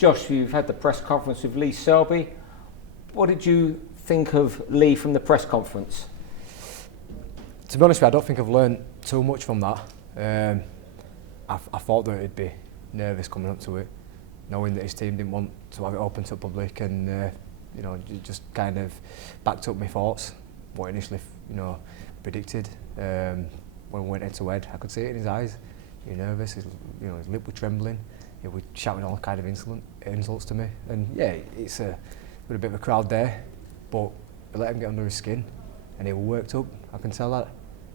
Josh, you've had the press conference with Lee Selby. What did you think of Lee from the press conference? To be honest with you, I don't think I've learned too much from that. I thought that he'd be nervous coming up to it, knowing that his team didn't want to have it open to the public, and you know, just kind of backed up my thoughts, what I initially, you know, predicted. When we went head to head, I could see it in his eyes. He was nervous. His lip was trembling. He was shouting all kind of insults to me. And yeah, it's with a bit of a crowd there, but I let him get under his skin, and he worked up. I can tell that.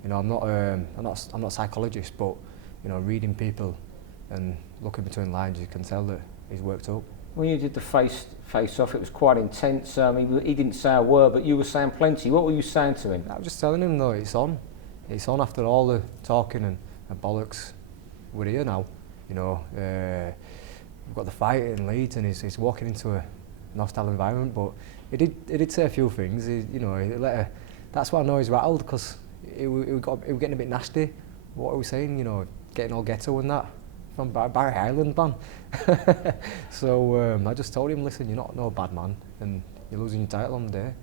You know, I'm not a psychologist, but you know, reading people and looking between lines, you can tell that he's worked up. When you did the face-off, it was quite intense. He didn't say a word, but you were saying plenty. What were you saying to him? I was just telling him, though, it's on. It's on after all the talking and bollocks. We're here now. You know, we've got the fight in Leeds, and he's walking into a hostile environment. But he did say a few things. That's why I know he's rattled, because he was getting a bit nasty. What are we saying? You know, getting all ghetto and that from Barry Island, man. So I just told him, listen, you're not no bad man, and you're losing your title on the day,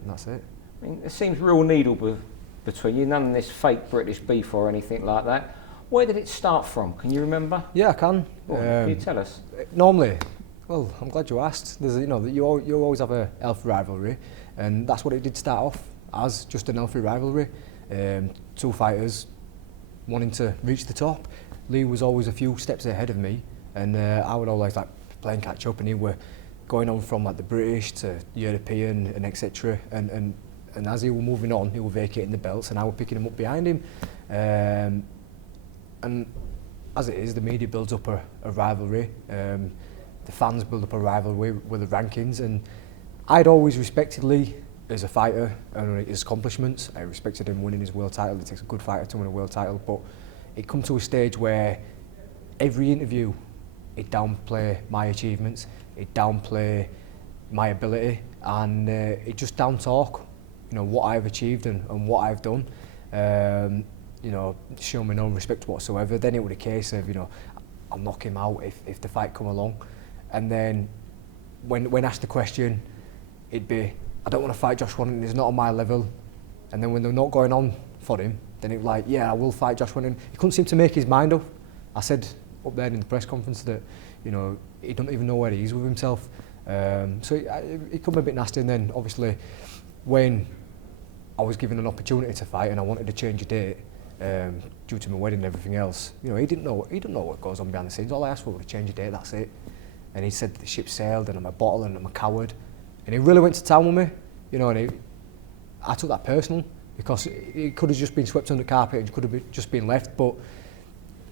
and that's it. I mean, there seems real needle between you. None of this fake British beef or anything like that. Where did it start from? Can you remember? Yeah, I can. Can you tell us? Normally, well, I'm glad you asked. There's, you know, you always have a healthy rivalry, and that's what it did start off as, just an healthy rivalry. Two fighters wanting to reach the top. Lee was always a few steps ahead of me, and I would always like playing catch up, and he were going on from like the British to European and etc. And as he was moving on, he was vacating the belts, and I was picking him up behind him. And as it is, the media builds up a rivalry. The fans build up a rivalry with the rankings, and I'd always respected Lee as a fighter and his accomplishments. I respected him winning his world title. It takes a good fighter to win a world title, but it come to a stage where every interview it downplay my achievements, it downplay my ability, and it just down talk, you know, what I've achieved and what I've done. You know, show me no respect whatsoever. Then it was a case of, you know, I'll knock him out if the fight come along. And then when asked the question, it'd be, I don't want to fight Josh Warrington, he's not on my level. And then when they're not going on for him, then it was like, yeah, I will fight Josh Warrington. He couldn't seem to make his mind up. I said up there in the press conference that, you know, he don't even know where he is with himself. So it could be a bit nasty. And then obviously when I was given an opportunity to fight and I wanted to change a date, due to my wedding and everything else, you know, he didn't know what goes on behind the scenes. All I asked for was to change a date, that's it. And he said the ship sailed and I'm a bottle and I'm a coward. And he really went to town with me, you know, and I took that personal, because it could have just been swept under the carpet and could have just been left. But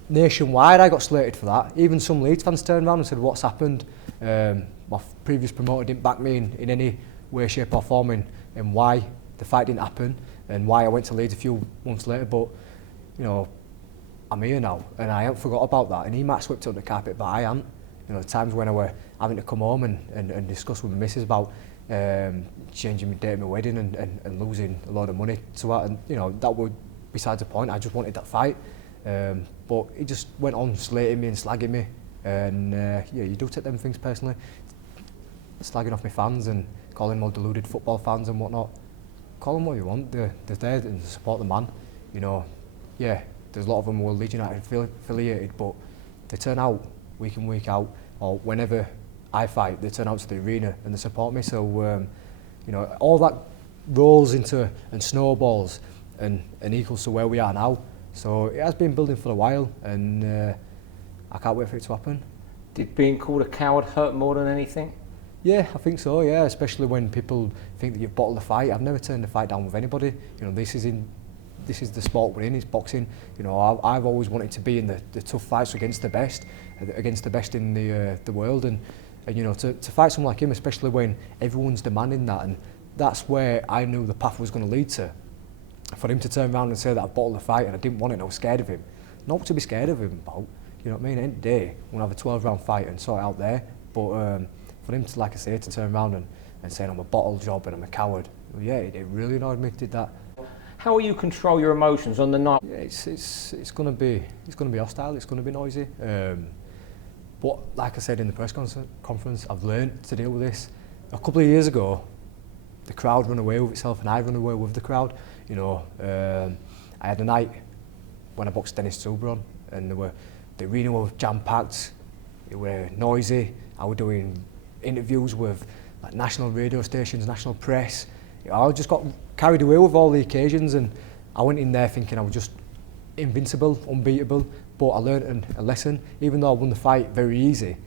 nationwide, I got slated for that. Even some Leeds fans turned around and said, what's happened? My previous promoter didn't back me in any way, shape or form in why the fight didn't happen and why I went to Leeds a few months later. But you know, I'm here now, and I haven't forgot about that. And he might have swept it under the carpet, but I haven't. You know, the times when I were having to come home and discuss with my missus about changing my date of my wedding and losing a lot of money to that, and you know, that would besides the point. I just wanted that fight, but he just went on slating me and slagging me, and yeah, you do take them things personally, slagging off my fans and calling them all deluded football fans and whatnot. Call them what you want. They're there and support the man. You know, yeah, there's a lot of them who are Leeds United affiliated, but they turn out week in, week out, or whenever I fight, they turn out to the arena and they support me. So, you know, all that rolls into and snowballs and equals to where we are now. So it has been building for a while, and I can't wait for it to happen. Did being called a coward hurt more than anything? Yeah, I think so, yeah, especially when people think that you've bottled the fight. I've never turned the fight down with anybody. You know, this is the sport we're in, it's boxing. You know, I've always wanted to be in the tough fights against the best in the world, and you know, to fight someone like him, especially when everyone's demanding that, and that's where I knew the path was going to lead to. For him to turn around and say that I bottled the fight and I didn't want it and I was scared of him. Not to be scared of him about, you know what I mean? At the end of the day, we'll have a 12-round fight and sort it out there, but for him to, like I say, to turn around and say I'm a bottle job and I'm a coward, well, yeah, it really annoyed me, did that. How will you control your emotions on the night? Yeah, it's going to be hostile, it's going to be noisy, but But like I said in the press conference, I've learned to deal with this. A couple of years ago, the crowd run away with itself, and I run away with the crowd. You know, I had a night when I boxed Dennis Silber on, and the arena was jam-packed. It were noisy. I was doing interviews with like national radio stations, national press. I just got carried away with all the occasions, and I went in there thinking I was just invincible, unbeatable. But I learned a lesson. Even though I won the fight very easy,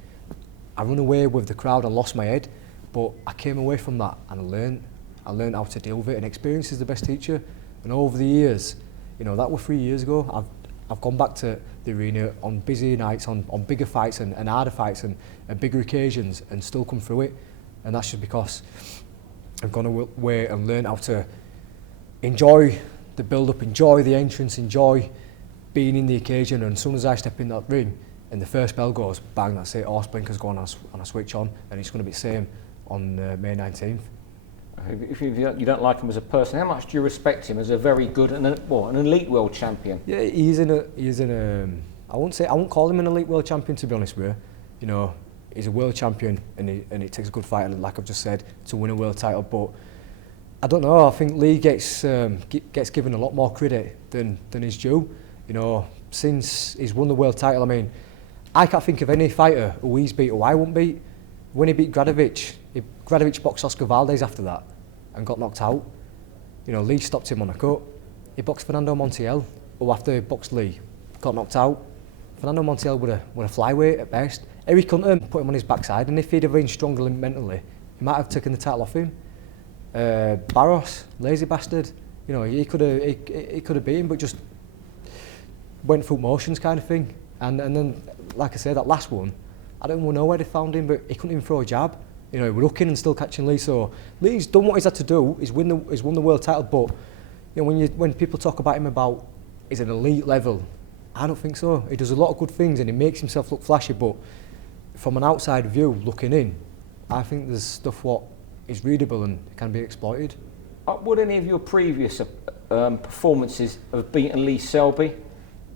I run away with the crowd and lost my head. But I came away from that and I learned how to deal with it. And experience is the best teacher. And over the years, you know, that was 3 years ago. I've gone back to the arena on busy nights, on bigger fights and harder fights and bigger occasions, and still come through it. And that's just because I've gone away and learned how to enjoy the build-up, enjoy the entrance, enjoy being in the occasion. And as soon as I step in that ring and the first bell goes, bang, that's it, horse blinkers go on a switch on, and it's going to be the same on May 19th. If you don't like him as a person, how much do you respect him as a very good and an elite world champion? Yeah, he's in a. I won't call him an elite world champion, to be honest with you. You know, he's a world champion, and it takes a good fighter, like I've just said, to win a world title. But I don't know. I think Lee gets given a lot more credit than is due. You know, since he's won the world title, I mean, I can't think of any fighter who he's beat who I won't beat. When he beat Gradovic boxed Oscar Valdez after that and got knocked out. You know, Lee stopped him on a cut. He boxed Fernando Montiel, who after he boxed Lee, got knocked out. Fernando Montiel would a flyweight at best. Eric Hunter put him on his backside, and if he'd have been stronger mentally, he might have taken the title off him. Barros, lazy bastard. You know, he could have beat him, but just went through motions kind of thing. And then, like I said, that last one, I don't even know where they found him, but he couldn't even throw a jab. You know, he was looking and still catching Lee. So Lee's done what he's had to do. He's won the world title. But you know, when people talk about him about he's an elite level, I don't think so. He does a lot of good things and he makes himself look flashy. But from an outside view, looking in, I think there's stuff what is readable and can be exploited. Would any of your previous performances have beaten Lee Selby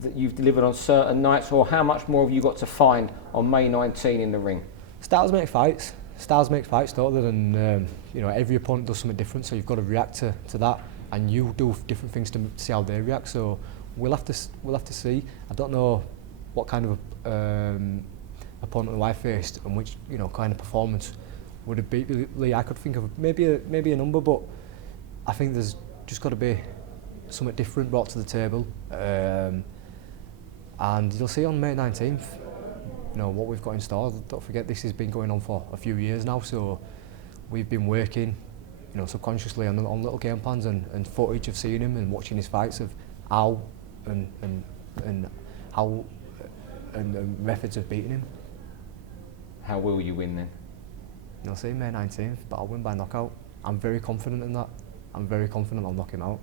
that you've delivered on certain nights, or how much more have you got to find on May 19 in the ring? Styles make fights. Styles make fights, don't they? And you know, every opponent does something different, so you've got to react to that, and you do different things to see how they react. So we'll have to see. I don't know what kind of opponent I faced and which, you know, kind of performance would have beat Lee. I could think of maybe a number, but I think there's just got to be something different brought to the table. And you'll see on May 19th, you know, what we've got in store. Don't forget, this has been going on for a few years now, so we've been working, you know, subconsciously on little game plans and footage of seeing him and watching his fights, of how and how and methods of beating him. How will you win then? You'll see May 19th, but I'll win by knockout. I'm very confident in that. I'm very confident I'll knock him out.